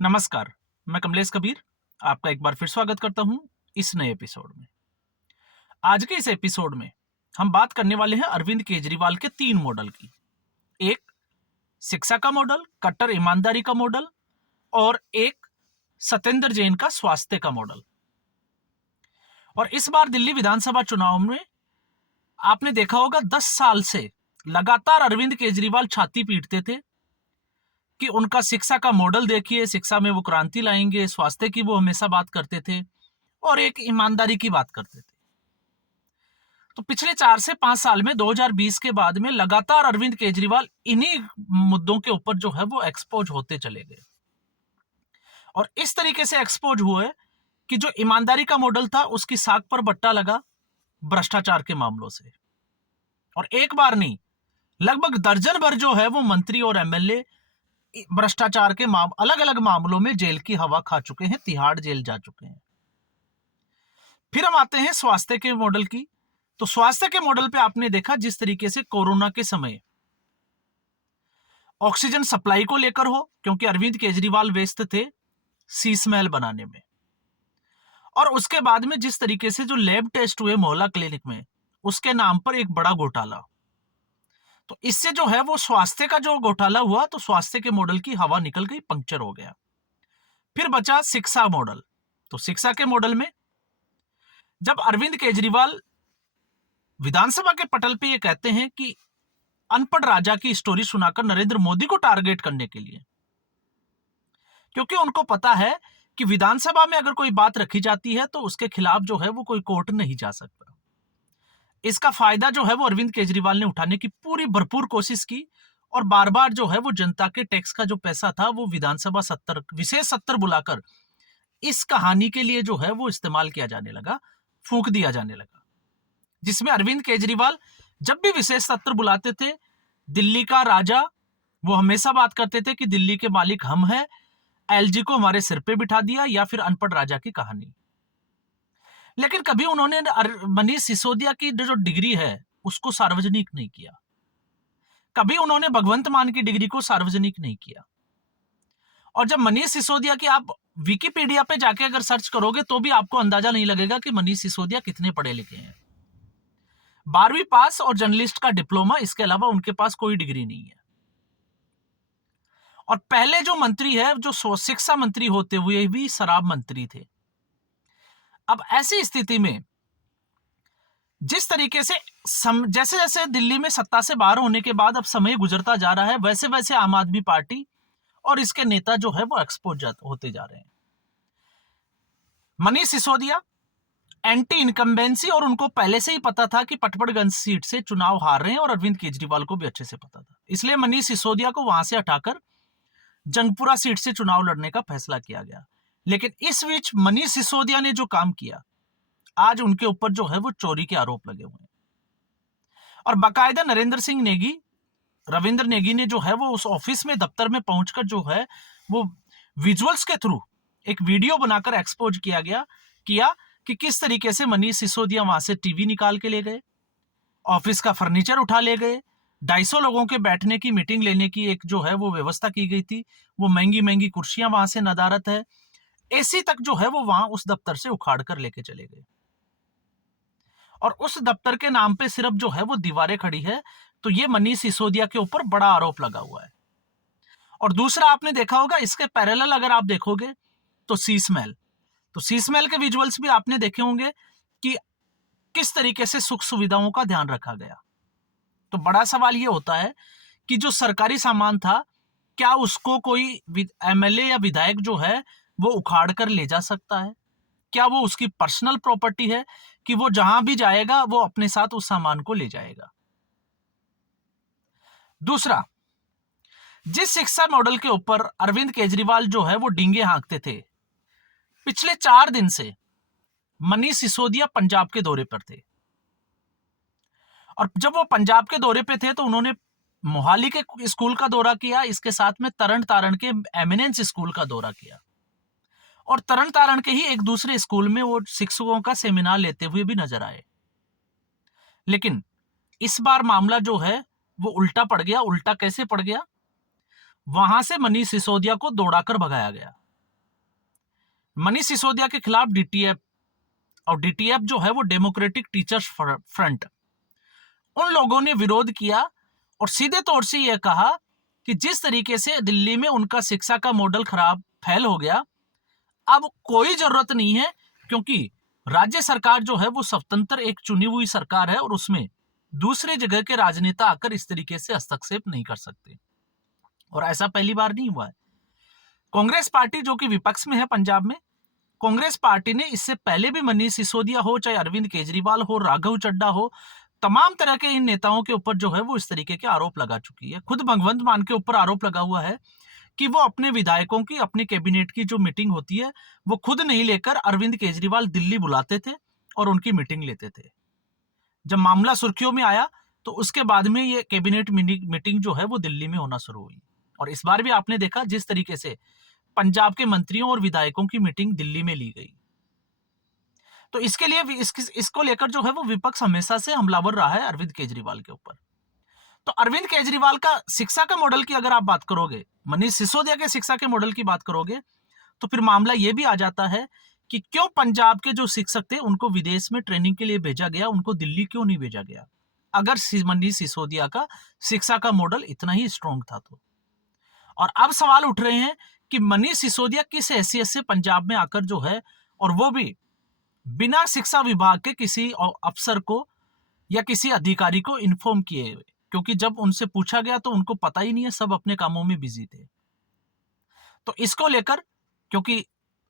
नमस्कार, मैं कमलेश कबीर आपका एक बार फिर स्वागत करता हूं इस नए एपिसोड में। आज के इस एपिसोड में हम बात करने वाले हैं अरविंद केजरीवाल के 3 मॉडल की। एक शिक्षा का मॉडल, कट्टर ईमानदारी का मॉडल और एक सत्येंद्र जैन का स्वास्थ्य का मॉडल। और इस बार दिल्ली विधानसभा चुनाव में आपने देखा होगा 10 साल से लगातार अरविंद केजरीवाल छाती पीटते थे कि उनका शिक्षा का मॉडल देखिए, शिक्षा में वो क्रांति लाएंगे, स्वास्थ्य की वो हमेशा बात करते थे और एक ईमानदारी की बात करते थे। तो पिछले 4 से 5 साल में 2020 के बाद में लगातार अरविंद केजरीवाल इन्हीं मुद्दों के ऊपर जो है वो एक्सपोज होते चले गए और इस तरीके से एक्सपोज हुए कि जो ईमानदारी का मॉडल था उसकी साख पर बट्टा लगा भ्रष्टाचार के मामलों से। और एक बार नहीं, लगभग दर्जन भर जो है वो मंत्री और एमएलए भ्रष्टाचार के अलग अलग मामलों में जेल की हवा खा चुके हैं, तिहाड़ जेल जा चुके हैं। फिर हम आते हैं स्वास्थ्य के मॉडल की। तो स्वास्थ्य के मॉडल पे आपने देखा जिस तरीके से कोरोना के समय ऑक्सीजन सप्लाई को लेकर हो, क्योंकि अरविंद केजरीवाल व्यस्त थे शीश महल बनाने में, और उसके बाद में जिस तरीके से जो लैब टेस्ट हुए मोहल्ला क्लिनिक में, उसके नाम पर एक बड़ा घोटाला। तो इससे जो है वो स्वास्थ्य का जो घोटाला हुआ तो स्वास्थ्य के मॉडल की हवा निकल गई, पंक्चर हो गया। फिर बचा शिक्षा मॉडल। तो शिक्षा के मॉडल में जब अरविंद केजरीवाल विधानसभा के पटल पे ये कहते हैं कि अनपढ़ राजा की स्टोरी सुनाकर नरेंद्र मोदी को टारगेट करने के लिए, क्योंकि उनको पता है कि विधानसभा में अगर कोई बात रखी जाती है तो उसके खिलाफ जो है वो कोई कोर्ट नहीं जा सकता। इसका फायदा जो है वो अरविंद केजरीवाल ने उठाने की पूरी भरपूर कोशिश की और बार बार जो है वो जनता के टैक्स का जो पैसा था वो विधानसभा सत्र, विशेष सत्र बुलाकर इस कहानी के लिए जो है वो इस्तेमाल किया जाने लगा, फूंक दिया जाने लगा, जिसमें अरविंद केजरीवाल जब भी विशेष सत्र बुलाते थे, दिल्ली का राजा, वो हमेशा बात करते थे कि दिल्ली के मालिक हम हैं, एलजी को हमारे सिर पे बिठा दिया, या फिर अनपढ़ राजा की कहानी। लेकिन कभी उन्होंने मनीष सिसोदिया की जो डिग्री है उसको सार्वजनिक नहीं किया, कभी उन्होंने भगवंत मान की डिग्री को सार्वजनिक नहीं किया। और जब मनीष सिसोदिया की आप विकिपीडिया पे जाके अगर सर्च करोगे तो भी आपको अंदाजा नहीं लगेगा कि मनीष सिसोदिया कितने पढ़े लिखे हैं। 12वीं पास और जर्नलिस्ट का डिप्लोमा, इसके अलावा उनके पास कोई डिग्री नहीं है। और पहले जो मंत्री है, जो शिक्षा मंत्री होते हुए भी शराब मंत्री थे। अब ऐसी स्थिति में जिस तरीके से जैसे जैसे दिल्ली में सत्ता से बाहर होने के बाद अब समय गुजरता जा रहा है, वैसे वैसे आम आदमी पार्टी और इसके नेता जो है वो एक्सपोज होते जा रहे हैं। मनीष सिसोदिया एंटी इनकम्बेंसी, और उनको पहले से ही पता था कि पटपड़गंज सीट से चुनाव हार रहे हैं और अरविंद केजरीवाल को भी अच्छे से पता था, इसलिए मनीष सिसोदिया को वहां से हटाकर जंगपुरा सीट से चुनाव लड़ने का फैसला किया गया। लेकिन इस बीच मनीष सिसोदिया ने जो काम किया, आज उनके ऊपर जो है वो चोरी के आरोप लगे हुए हैं। और बाकायदा रविंद्र नेगी ने जो है वो उस ऑफिस में, दफ्तर में पहुंचकर जो है वो विजुअल्स के थ्रू एक वीडियो बनाकर एक्सपोज किया कि किस तरीके से मनीष सिसोदिया वहां से टीवी निकाल के ले गए, ऑफिस का फर्नीचर उठा ले गए, 250 लोगों के बैठने की, मीटिंग लेने की एक जो है वो व्यवस्था की गई थी, वो महंगी महंगी कुर्सियां वहां से नदारत है, एसी तक जो है वो वहां उस दफ्तर से उखाड़ कर लेके चले गए। और उस दफ्तर के नाम पे सिर्फ जो है वो दीवारें खड़ी है। तो ये मनीष सिसोदिया के ऊपर बड़ा आरोप लगा हुआ है। और दूसरा आपने देखा होगा, इसके पैरेलल अगर आप देखोगे तो शीश महल, तो शीश महल के विजुअल्स भी आपने देखे होंगे कि किस तरीके से सुख सुविधाओं का ध्यान रखा गया। तो बड़ा सवाल ये होता है कि जो सरकारी सामान था, क्या उसको कोई एमएलए या विधायक जो है वो उखाड़ कर ले जा सकता है? क्या वो उसकी पर्सनल प्रॉपर्टी है कि वो जहां भी जाएगा वो अपने साथ उस सामान को ले जाएगा? दूसरा, जिस शिक्षा मॉडल के ऊपर अरविंद केजरीवाल जो है वो डींगे हाँकते थे, पिछले 4 दिन से मनीष सिसोदिया पंजाब के दौरे पर थे। और जब वो पंजाब के दौरे पे थे तो उन्होंने मोहाली के स्कूल का दौरा किया, इसके साथ में तरन तारण के एमिनेंस स्कूल का दौरा किया, और तरन तारण के ही एक दूसरे स्कूल में वो शिक्षकों का सेमिनार लेते हुए भी नजर आए। लेकिन इस बार मामला जो है वो उल्टा पड़ गया। उल्टा कैसे पड़ गया? वहां से मनीष सिसोदिया को दौड़ाकर भगाया गया। मनीष सिसोदिया के खिलाफ डीटीएफ, और डीटीएफ जो है वो डेमोक्रेटिक टीचर्स फ्रंट, उन लोगों ने विरोध किया और सीधे तौर से यह कहा कि जिस तरीके से दिल्ली में उनका शिक्षा का मॉडल खराब फेल हो गया, अब कोई जरूरत नहीं है, क्योंकि राज्य सरकार जो है वो स्वतंत्र एक चुनी हुई सरकार है और उसमें दूसरे जगह के राजनेता आकर इस तरीके से हस्तक्षेप नहीं कर सकते। और ऐसा पहली बार नहीं हुआ है। कांग्रेस पार्टी जो कि विपक्ष में है पंजाब में, कांग्रेस पार्टी ने इससे पहले भी मनीष सिसोदिया हो, चाहे अरविंद केजरीवाल हो, राघव चड्ढा हो, तमाम तरह के इन नेताओं के ऊपर जो है वो इस तरीके के आरोप लगा चुकी है। खुद भगवंत मान के ऊपर आरोप लगा हुआ है कि वो अपने विधायकों की, अपने कैबिनेट की जो मीटिंग होती है वो खुद नहीं लेकर अरविंद केजरीवाल दिल्ली बुलाते थे और उनकी मीटिंग लेते थे। जब मामला सुर्खियों में आया तो उसके बाद में ये कैबिनेट मीटिंग जो है वो दिल्ली में होना शुरू हुई। और इस बार भी आपने देखा जिस तरीके से पंजाब के मंत्रियों और विधायकों की मीटिंग दिल्ली में ली गई। तो इसके लिए इसको लेकर जो है वो विपक्ष हमेशा से हमलावर रहा है अरविंद केजरीवाल के ऊपर। तो अरविंद केजरीवाल का शिक्षा का मॉडल की अगर आप बात करोगे, मनीष सिसोदिया के शिक्षा के मॉडल की बात करोगे, तो फिर मामला यह भी आ जाता है कि क्यों पंजाब के जो शिक्षक थे उनको विदेश में ट्रेनिंग के लिए भेजा गया, उनको दिल्ली क्यों नहीं भेजा गया, अगर मनीष सिसोदिया का शिक्षा का मॉडल इतना ही स्ट्रांग था तो। और अब सवाल उठ रहे हैं कि मनीष सिसोदिया किस हैसियत से पंजाब में आकर जो है, और वो भी बिना शिक्षा विभाग के किसी अफसर को या किसी अधिकारी को इन्फॉर्म किए हुए, क्योंकि जब उनसे पूछा गया तो उनको पता ही नहीं है, सब अपने कामों में बिजी थे। तो इसको लेकर, क्योंकि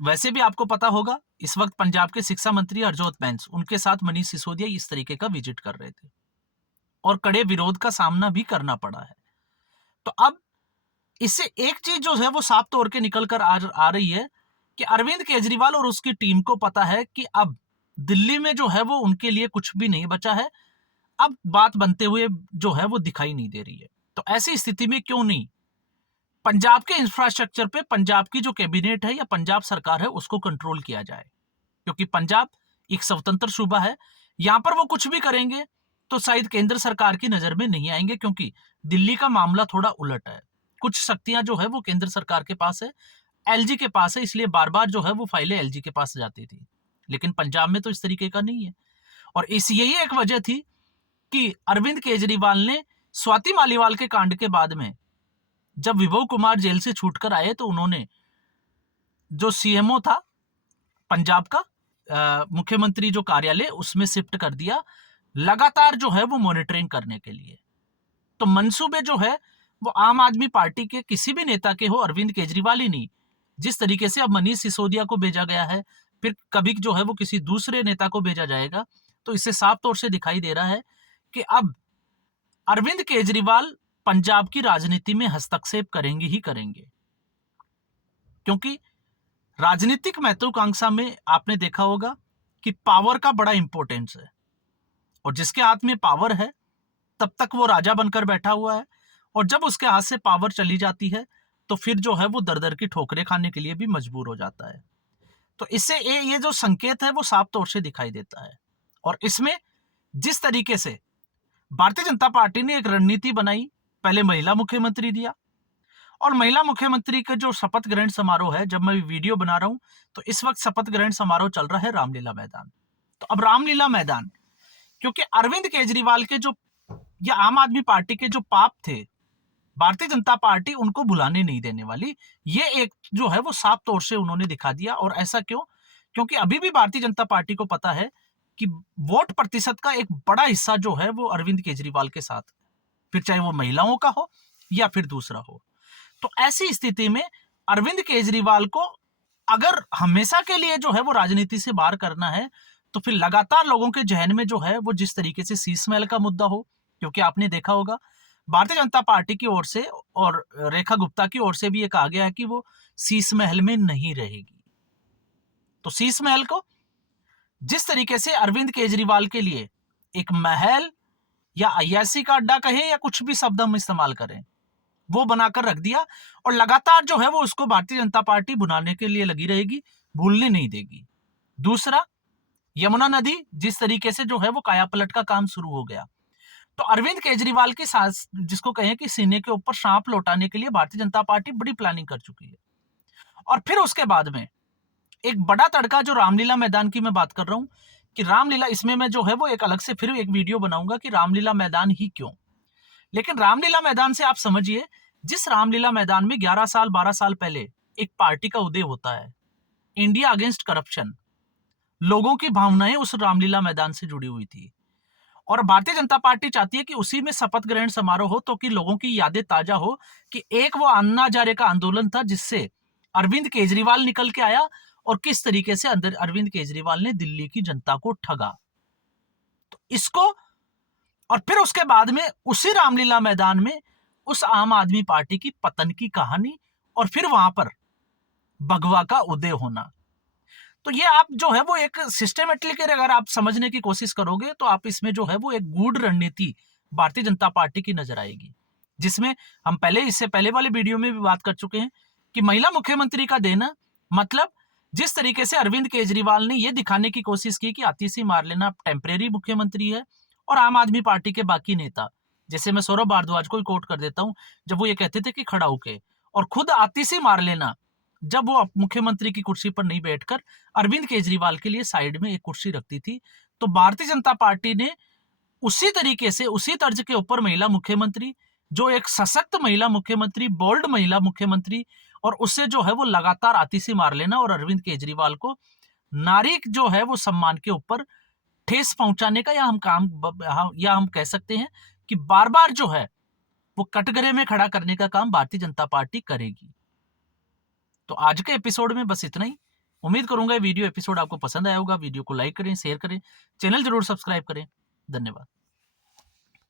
वैसे भी आपको पता होगा इस वक्त पंजाब के शिक्षा मंत्री हरजोत बैंस, उनके साथ मनीष सिसोदिया इस तरीके का विजिट कर रहे थे और कड़े विरोध का सामना भी करना पड़ा है। तो अब इससे एक चीज जो है वो साफ तौर के निकल कर आ रही है कि अरविंद केजरीवाल और उसकी टीम को पता है कि अब दिल्ली में जो है वो उनके लिए कुछ भी नहीं बचा है, अब बात बनते हुए जो है वो दिखाई नहीं दे रही है। तो ऐसी स्थिति में क्यों नहीं पंजाब के इंफ्रास्ट्रक्चर पे पंजाब की जो कैबिनेट है या पंजाब सरकार है उसको कंट्रोल किया जाए, क्योंकि पंजाब एक स्वतंत्र सूबा है, यहां पर वो कुछ भी करेंगे तो शायद केंद्र सरकार की नजर में नहीं आएंगे, क्योंकि दिल्ली का मामला थोड़ा उलट है। कुछ शक्तियां जो है वो केंद्र सरकार के पास है, एलजी के पास है, इसलिए बार बार जो है वो फाइलें एलजी के पास जाती थी, लेकिन पंजाब में तो इस तरीके का नहीं है। और इस यही एक वजह थी कि अरविंद केजरीवाल ने स्वाति मालीवाल के कांड के बाद में जब विभव कुमार जेल से छूटकर आए तो उन्होंने जो सीएमओ था पंजाब का, मुख्यमंत्री जो कार्यालय, उसमें शिफ्ट कर दिया लगातार जो है वो मॉनिटरिंग करने के लिए। तो मंसूबे जो है वो आम आदमी पार्टी के किसी भी नेता के हो, अरविंद केजरीवाल ही नहीं, जिस तरीके से अब मनीष सिसोदिया को भेजा गया है, फिर कभी जो है वो किसी दूसरे नेता को भेजा जाएगा, तो इससे साफ तौर से दिखाई दे रहा है कि अब अरविंद केजरीवाल पंजाब की राजनीति में हस्तक्षेप करेंगे ही करेंगे। क्योंकि राजनीतिक महत्वाकांक्षा में आपने देखा होगा कि पावर का बड़ा इंपॉर्टेंस है, और जिसके हाथ में पावर है तब तक वो राजा बनकर बैठा हुआ है, और जब उसके हाथ से पावर चली जाती है तो फिर जो है वो दर दर की ठोकरें खाने के लिए भी मजबूर हो जाता है। तो इससे ये जो संकेत है वो साफ तौर से दिखाई देता है। और इसमें जिस तरीके से भारतीय जनता पार्टी ने एक रणनीति बनाई, पहले महिला मुख्यमंत्री दिया, और महिला मुख्यमंत्री का जो शपथ ग्रहण समारोह है, जब मैं वीडियो बना रहा हूं तो इस वक्त शपथ ग्रहण समारोह चल रहा है रामलीला मैदान। तो अब रामलीला मैदान, क्योंकि अरविंद केजरीवाल के जो या आम आदमी पार्टी के जो पाप थे, भारतीय जनता पार्टी उनको भुलाने नहीं देने वाली, ये एक जो है वो साफ तौर से उन्होंने दिखा दिया। और ऐसा क्यों? क्योंकि अभी भी भारतीय जनता पार्टी को पता है कि वोट प्रतिशत का एक बड़ा हिस्सा जो है वो अरविंद केजरीवाल के साथ, फिर चाहे वो महिलाओं का हो या फिर दूसरा हो। तो ऐसी स्थिति में अरविंद केजरीवाल को अगर हमेशा के लिए जो है वो राजनीति से बाहर करना है, तो फिर लगातार लोगों के जहन में जो है वो जिस तरीके से शीश महल का मुद्दा हो, क्योंकि आपने देखा होगा भारतीय जनता पार्टी की ओर से और रेखा गुप्ता की ओर से भी ये कहा गया है कि वो शीश महल में नहीं रहेगी। तो शीश महल को जिस तरीके से अरविंद केजरीवाल के लिए एक महल या अय्यासी का अड्डा कहें या कुछ भी शब्द हम इस्तेमाल करें, वो बनाकर रख दिया, और लगातार जो है वो उसको भारतीय जनता पार्टी बुलाने के लिए लगी रहेगी, भूलने नहीं देगी। दूसरा, यमुना नदी जिस तरीके से जो है वो कायापलट का काम शुरू हो गया, तो अरविंद केजरीवाल की सांस, जिसको कहें कि सीने के ऊपर सांप लौटाने के लिए भारतीय जनता पार्टी बड़ी प्लानिंग कर चुकी है। और फिर उसके बाद में एक बड़ा तड़का जो रामलीला मैदान की मैं बात कर रहा हूं कि रामलीला, इसमें मैं जो है वो एक अलग से फिर एक वीडियो बनाऊंगा कि रामलीला मैदान ही क्यों। लेकिन रामलीला मैदान से आप समझिए, जिस रामलीला मैदान में 11 साल 12 साल पहले एक पार्टी का उदय होता है, इंडिया अगेंस्ट करप्शन, लोगों की भावनाएं उस रामलीला मैदान से जुड़ी हुई थी। और भारतीय जनता पार्टी चाहती है कि उसी में शपथ ग्रहण समारोह हो, तो कि लोगों की यादें ताजा हो कि एक वो अन्ना हजारे का आंदोलन था जिससे अरविंद केजरीवाल निकल के आया और किस तरीके से अंदर अरविंद केजरीवाल ने दिल्ली की जनता को ठगा। तो इसको, और फिर उसके बाद में उसी रामलीला मैदान में उस आम आदमी पार्टी की पतन की कहानी, और फिर वहां पर भगवा का उदय होना। तो ये आप जो है वो एक सिस्टमेटिकली अगर आप समझने की कोशिश करोगे तो आप इसमें जो है वो एक गूढ़ रणनीति भारतीय जनता पार्टी की नजर आएगी, जिसमें हम पहले, इससे पहले वाले वीडियो में भी बात कर चुके हैं कि महिला मुख्यमंत्री का देना, मतलब जिस तरीके से अरविंद केजरीवाल ने यह दिखाने की कोशिश की कि आतिशी मारलेना टेम्परेरी मुख्यमंत्री है, और आम आदमी पार्टी के बाकी नेता, जैसे मैं सौरभ भारद्वाज को कोट कर देता हूं, जब वो ये कहते थे कि खड़ा होके, और खुद आतिशी मारलेना जब वो मुख्यमंत्री की कुर्सी पर नहीं बैठकर अरविंद केजरीवाल के लिए साइड में एक कुर्सी रखती थी, तो भारतीय जनता पार्टी ने उसी तरीके से, उसी तर्ज के ऊपर महिला मुख्यमंत्री, जो एक सशक्त महिला मुख्यमंत्री, बोल्ड महिला मुख्यमंत्री, और उससे जो है वो लगातार आतिशी मार लेना और अरविंद केजरीवाल को नारी जो है वो सम्मान के ऊपर ठेस पहुंचाने का, या हम काम, या हम कह सकते हैं कि बार बार जो है वो कटघरे में खड़ा करने का काम भारतीय जनता पार्टी करेगी। तो आज के एपिसोड में बस इतना ही। उम्मीद करूंगा ये वीडियो एपिसोड आपको पसंद आया होगा। वीडियो को लाइक करें, शेयर करें, चैनल जरूर सब्सक्राइब करें। धन्यवाद।